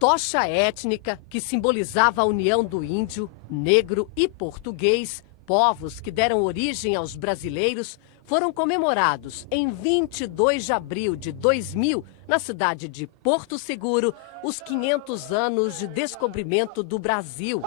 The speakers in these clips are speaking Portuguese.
tocha étnica que simbolizava a união do índio, negro e português, povos que deram origem aos brasileiros, foram comemorados em 22 de abril de 2000, na cidade de Porto Seguro, os 500 anos de descobrimento do Brasil.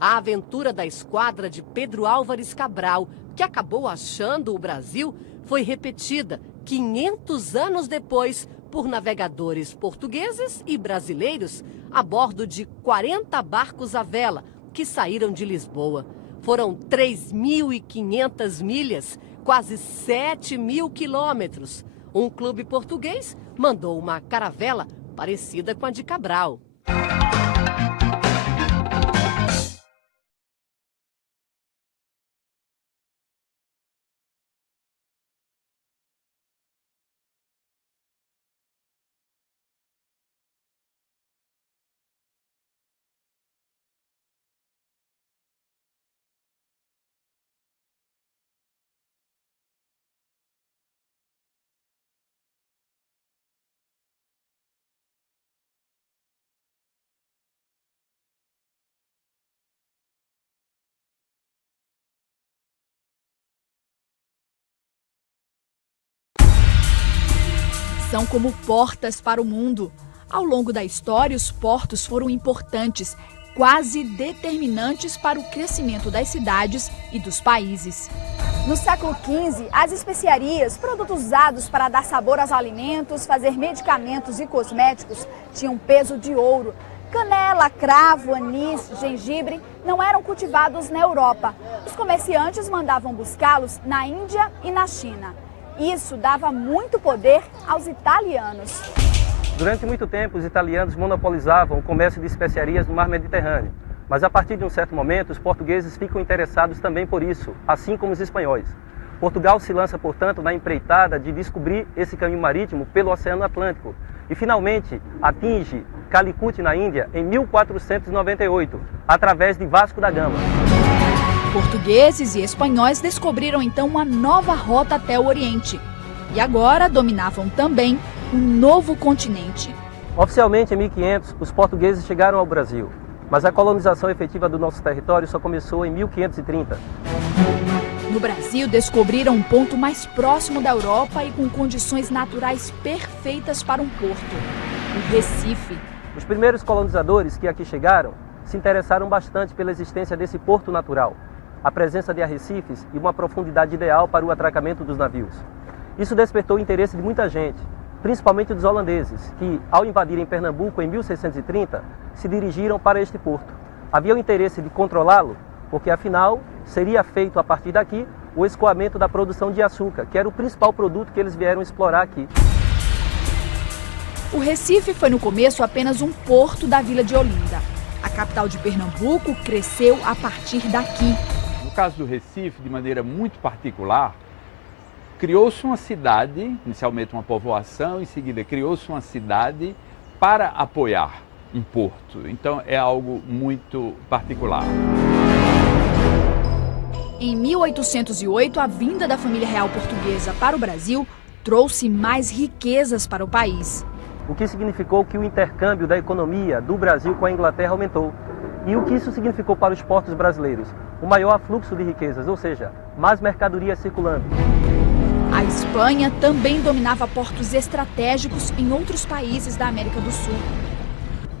A aventura da esquadra de Pedro Álvares Cabral, que acabou achando o Brasil, foi repetida 500 anos depois por navegadores portugueses e brasileiros a bordo de 40 barcos à vela que saíram de Lisboa. Foram 3.500 milhas, quase 7.000 quilômetros. Um clube português mandou uma caravela parecida com a de Cabral. São como portas para o mundo. Ao longo da história, os portos foram importantes, quase determinantes para o crescimento das cidades e dos países. No século XV, as especiarias, produtos usados para dar sabor aos alimentos, fazer medicamentos e cosméticos, tinham peso de ouro. Canela, cravo, anis, gengibre não eram cultivados na Europa. Os comerciantes mandavam buscá-los na Índia e na China. Isso dava muito poder aos italianos. Durante muito tempo, os italianos monopolizavam o comércio de especiarias no mar Mediterrâneo. Mas a partir de um certo momento, os portugueses ficam interessados também por isso, assim como os espanhóis. Portugal se lança, portanto, na empreitada de descobrir esse caminho marítimo pelo Oceano Atlântico. E, finalmente, atinge Calicut, na Índia, em 1498, através de Vasco da Gama. Portugueses e espanhóis descobriram então uma nova rota até o Oriente. E agora dominavam também um novo continente. Oficialmente, em 1500, os portugueses chegaram ao Brasil. Mas a colonização efetiva do nosso território só começou em 1530. No Brasil, descobriram um ponto mais próximo da Europa e com condições naturais perfeitas para um porto: o Recife. Os primeiros colonizadores que aqui chegaram se interessaram bastante pela existência desse porto natural, a presença de arrecifes e uma profundidade ideal para o atracamento dos navios. Isso despertou o interesse de muita gente, principalmente dos holandeses, que, ao invadirem Pernambuco em 1630, se dirigiram para este porto. Havia o interesse de controlá-lo, porque afinal seria feito a partir daqui o escoamento da produção de açúcar, que era o principal produto que eles vieram explorar aqui. O Recife foi no começo apenas um porto da Vila de Olinda. A capital de Pernambuco cresceu a partir daqui. No caso do Recife, de maneira muito particular, criou-se uma cidade, inicialmente uma povoação, em seguida criou-se uma cidade para apoiar um porto. Então é algo muito particular. Em 1808, a vinda da família real portuguesa para o Brasil trouxe mais riquezas para o país. O que significou que o intercâmbio da economia do Brasil com a Inglaterra aumentou. E o que isso significou para os portos brasileiros? O maior afluxo de riquezas, ou seja, mais mercadorias circulando. A Espanha também dominava portos estratégicos em outros países da América do Sul.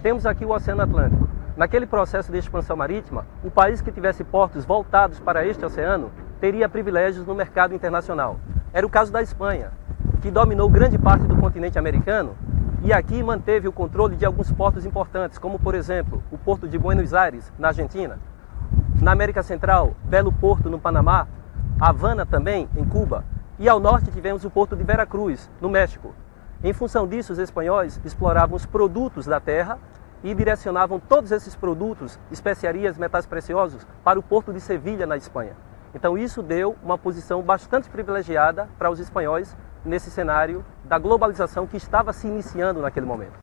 Temos aqui o Oceano Atlântico. Naquele processo de expansão marítima, o país que tivesse portos voltados para este oceano teria privilégios no mercado internacional. Era o caso da Espanha, que dominou grande parte do continente americano e aqui manteve o controle de alguns portos importantes, como, por exemplo, o Porto de Buenos Aires, na Argentina. Na América Central, Belo Porto, no Panamá, Havana também, em Cuba. E ao norte tivemos o Porto de Veracruz, no México. Em função disso, os espanhóis exploravam os produtos da terra e direcionavam todos esses produtos, especiarias, metais preciosos, para o Porto de Sevilha, na Espanha. Então isso deu uma posição bastante privilegiada para os espanhóis nesse cenário da globalização que estava se iniciando naquele momento.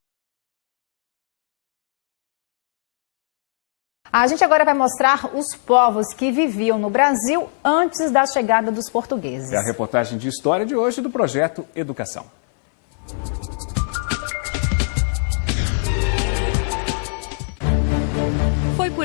A gente agora vai mostrar os povos que viviam no Brasil antes da chegada dos portugueses. É a reportagem de história de hoje do projeto Educação.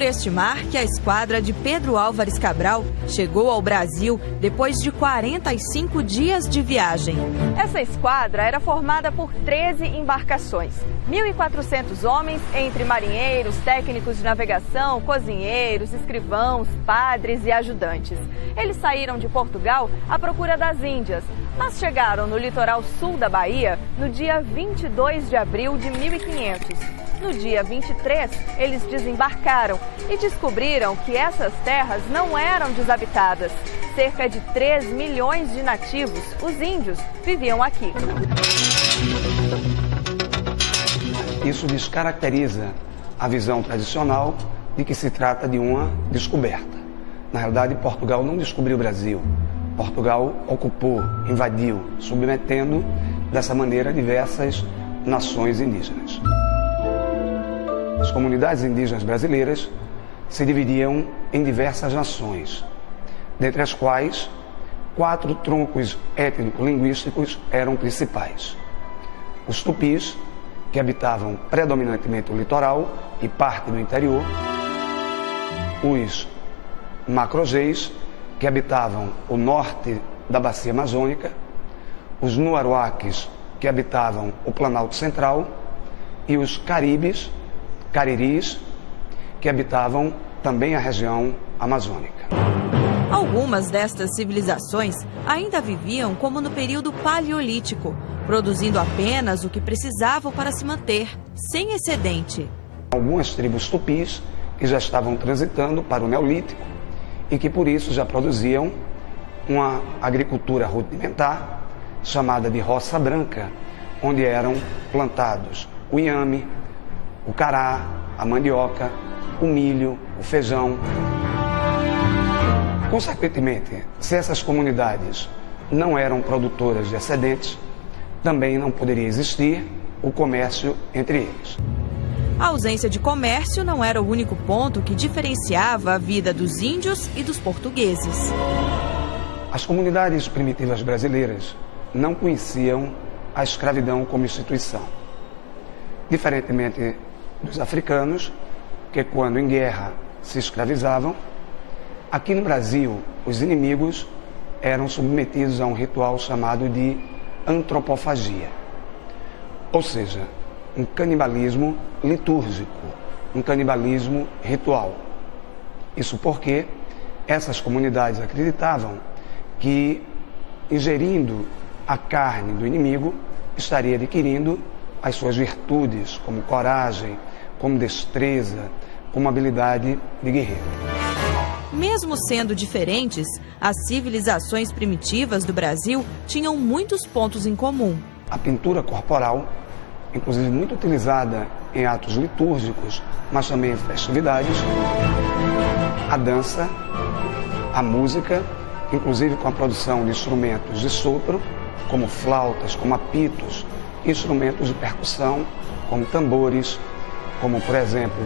por estimar que a esquadra de Pedro Álvares Cabral chegou ao Brasil depois de 45 dias de viagem. Essa esquadra era formada por 13 embarcações. 1.400 homens, entre marinheiros, técnicos de navegação, cozinheiros, escrivãos, padres e ajudantes. Eles saíram de Portugal à procura das Índias, mas chegaram no litoral sul da Bahia no dia 22 de abril de 1500. No dia 23, eles desembarcaram e descobriram que essas terras não eram desabitadas. Cerca de 3 milhões de nativos, os índios, viviam aqui. Isso descaracteriza a visão tradicional de que se trata de uma descoberta. Na realidade, Portugal não descobriu o Brasil. Portugal ocupou, invadiu, submetendo dessa maneira diversas nações indígenas. As comunidades indígenas brasileiras se dividiam em diversas nações, dentre as quais 4 troncos étnico-linguísticos eram principais. Os tupis, que habitavam predominantemente o litoral e parte do interior. Os macrogês, que habitavam o norte da bacia amazônica. Os nuaruaques, que habitavam o Planalto Central. E os caribes, cariris, que habitavam também a região amazônica. Algumas destas civilizações ainda viviam como no período paleolítico, produzindo apenas o que precisavam para se manter, sem excedente. Algumas tribos tupis que já estavam transitando para o Neolítico e que por isso já produziam uma agricultura rudimentar chamada de roça branca, onde eram plantados o inhame, o cará, a mandioca, o milho, o feijão. Consequentemente, se essas comunidades não eram produtoras de excedentes, também não poderia existir o comércio entre eles. A ausência de comércio não era o único ponto que diferenciava a vida dos índios e dos portugueses. As comunidades primitivas brasileiras não conheciam a escravidão como instituição. Diferentemente dos africanos, que quando em guerra se escravizavam, aqui no Brasil os inimigos eram submetidos a um ritual chamado de antropofagia, ou seja, um canibalismo litúrgico, um canibalismo ritual. Isso porque essas comunidades acreditavam que, ingerindo a carne do inimigo, estaria adquirindo as suas virtudes, como coragem, como destreza, como habilidade de guerreiro. Mesmo sendo diferentes, as civilizações primitivas do Brasil tinham muitos pontos em comum. A pintura corporal, inclusive muito utilizada em atos litúrgicos, mas também em festividades. A dança, a música, inclusive com a produção de instrumentos de sopro, como flautas, como apitos, instrumentos de percussão, como tambores, como, por exemplo,